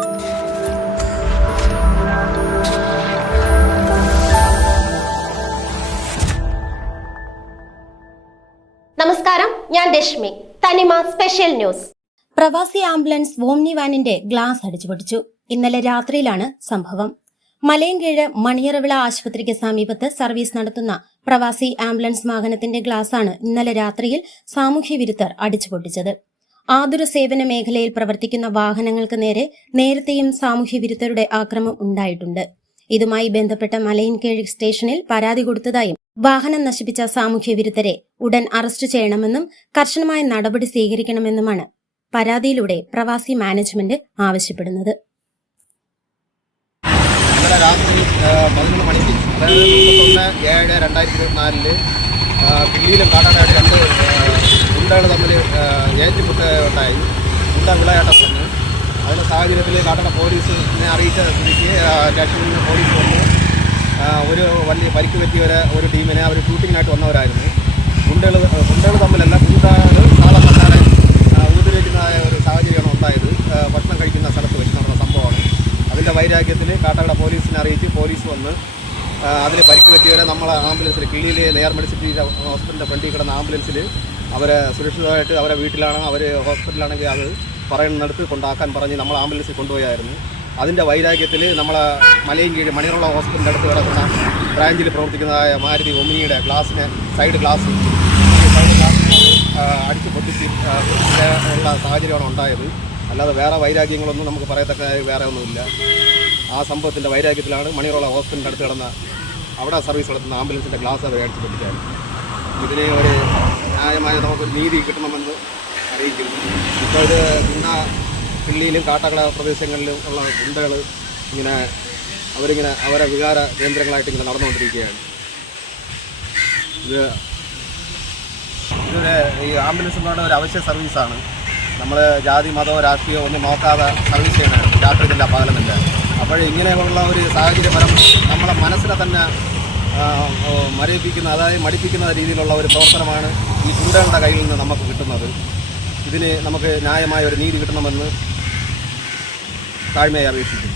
നമസ്കാരം ഞാൻ Rashmi. Thanima special news. പ്രവാസി ആംബുലൻസ് വോംനി വാനിന്റെ ഗ്ലാസ് അടിച്ചുപൊട്ടിച്ചു. ഇന്നലെ രാത്രിയിലാണ് സംഭവം. മലയൻകീഴ് മണിയറവിള ആശുപത്രിക്ക് സമീപത്ത് സർവീസ് നടത്തുന്ന പ്രവാസി ആംബുലൻസ് വാഹനത്തിന്റെ ഗ്ലാസാണ് ഇന്നലെ രാത്രിയിൽ സാമൂഹ്യ വിരുദ്ധർ അടിച്ചുപൊട്ടിച്ചത്. ആതുര സേവന മേഖലയിൽ പ്രവർത്തിക്കുന്ന വാഹനങ്ങൾക്ക് നേരെ നേരത്തെയും സാമൂഹ്യ വിരുദ്ധരുടെ ആക്രമം ഉണ്ടായിട്ടുണ്ട്. ഇതുമായി ബന്ധപ്പെട്ട മലയൻകീഴ് സ്റ്റേഷനിൽ പരാതി കൊടുത്തതായും വാഹനം നശിപ്പിച്ച സാമൂഹ്യ വിരുദ്ധരെ ഉടൻ അറസ്റ്റ് ചെയ്യണമെന്നും കർശനമായ നടപടി സ്വീകരിക്കണമെന്നുമാണ് പരാതിയിലൂടെ പ്രവാസി മാനേജ്മെന്റ് ആവശ്യപ്പെടുന്നത്. ഏഴ് രണ്ടായിരത്തി ഇരുപത്തിനാലിൽ ദില്ലിയിലും കാട്ടാനായിട്ട് രണ്ട് ഗുണ്ടകൾ തമ്മിൽ ഏറ്റുമുട്ട ഉണ്ടായി. ഗുണ്ട വിളയാട്ടം പറഞ്ഞു അതിന്റെ സാഹചര്യത്തിൽ കാട്ടണ പോലീസിനെ അറിയിച്ച സ്ഥിതിക്ക് സ്റ്റേഷനിൽ നിന്ന് പോലീസ് വന്നു. ഒരു വലിയ പരിക്ക് പറ്റിയ ഒരു ഒരു ടീമിനെ അവർ ഷൂട്ടിങ്ങിനായിട്ട് വന്നവരായിരുന്നു. ഗുണ്ടകൾ ഗുണ്ടകൾ തമ്മിലല്ല ഗുണ്ടകൾ സാധാരണ ഉപദ്രവിക്കുന്നതായ ഒരു സാഹചര്യമാണ് ഉണ്ടായത്. ഭക്ഷണം കഴിക്കുന്ന സ്ഥലത്ത് വെച്ച് നടന്ന സംഭവമാണ്. അതിന്റെ വൈരാഗ്യത്തിൽ കാട്ടകട പോലീസിനെ അറിയിച്ച് പോലീസ് വന്ന് അതിൽ പരിക്ക് പറ്റിയവരെ നമ്മൾ ആംബുലൻസിൽ കിള്ളിയിൽ നെയർ മെഡിസിറ്റി ഹോസ്പിറ്റലിന്റെ ഫ്രണ്ടിൽ കിടന്ന ആംബുലൻസിൽ അവരെ സുരക്ഷിതമായിട്ട് അവരെ വീട്ടിലാണ് അവർ ഹോസ്പിറ്റലാണെങ്കിൽ അത് പറയുന്നിടത്ത് കൊണ്ടാക്കാൻ പറഞ്ഞ് നമ്മൾ ആംബുലൻസിൽ കൊണ്ടുപോയായിരുന്നു. അതിന്റെ വൈരാഗ്യത്തിൽ നമ്മളെ മലയും കീഴ് മണിയുള്ള ഹോസ്പിറ്റലിന്റെ അടുത്ത് കിടക്കുന്ന ബ്രാഞ്ചിൽ പ്രവർത്തിക്കുന്നതായ മാരുതി ഒമിനിയുടെ ഗ്ലാസിനെ സൈഡ് ഗ്ലാസ് സൈഡ് ഗ്ലാസിനെ അടിച്ച് പൊട്ടിച്ച് ഉള്ള സാഹചര്യമാണ് ഉണ്ടായത്. അല്ലാതെ വേറെ വൈരാഗ്യങ്ങളൊന്നും നമുക്ക് പറയത്തക്ക വേറെ ഒന്നുമില്ല. ആ സംഭവത്തിന്റെ വൈരാഗ്യത്തിലാണ് മണിയുള്ള ഹോസ്പിറ്റലിന്റെ അടുത്ത് കിടന്ന അവിടെ സർവീസ് നടത്തുന്ന ആംബുലൻസിന്റെ ഗ്ലാസ് അവർ അടിച്ച് പൊട്ടിച്ചായിരുന്നു ഇതിന് ഒരു ന്യായമായ നമുക്കൊരു നീതി കിട്ടണമെന്ന് അറിയിക്കുന്നു. ഇപ്പോൾ ഇത് ഗുണ്ട ദില്ലിയിലും കാട്ടാക്കട പ്രദേശങ്ങളിലും ഉള്ള ഗുണ്ടകൾ ഇങ്ങനെ അവരിങ്ങനെ അവരെ വികാര കേന്ദ്രങ്ങളായിട്ട് ഇങ്ങനെ നടന്നുകൊണ്ടിരിക്കുകയാണ്. ഇത് ഇതൊരു ഈ ആംബുലൻസ് എന്ന് പറയുന്ന ഒരു അവശ്യ സർവീസാണ്. നമ്മൾ ജാതി മതമോ രാഷ്ട്രീയമോ ഒന്നും നോക്കാതെ സർവീസ് ചെയ്യണം രാത്രിയില്ല പകലമില്ല അപ്പോൾ ഇങ്ങനെയുള്ള ഒരു സാഹചര്യം വരുമ്പോൾ നമ്മളെ മനസ്സിനെ തന്നെ മരവിപ്പിക്കുന്ന അതായത് മടിപ്പിക്കുന്ന രീതിയിലുള്ള ഒരു പ്രവർത്തനമാണ് ഈ ഗുണ്ടകളുടെ കയ്യിൽ നിന്ന് നമുക്ക് കിട്ടുന്നത്. ഇതിന് നമുക്ക് ന്യായമായ ഒരു നീതി കിട്ടണമെന്ന് താഴ്മയായി അപേക്ഷിക്കുന്നു.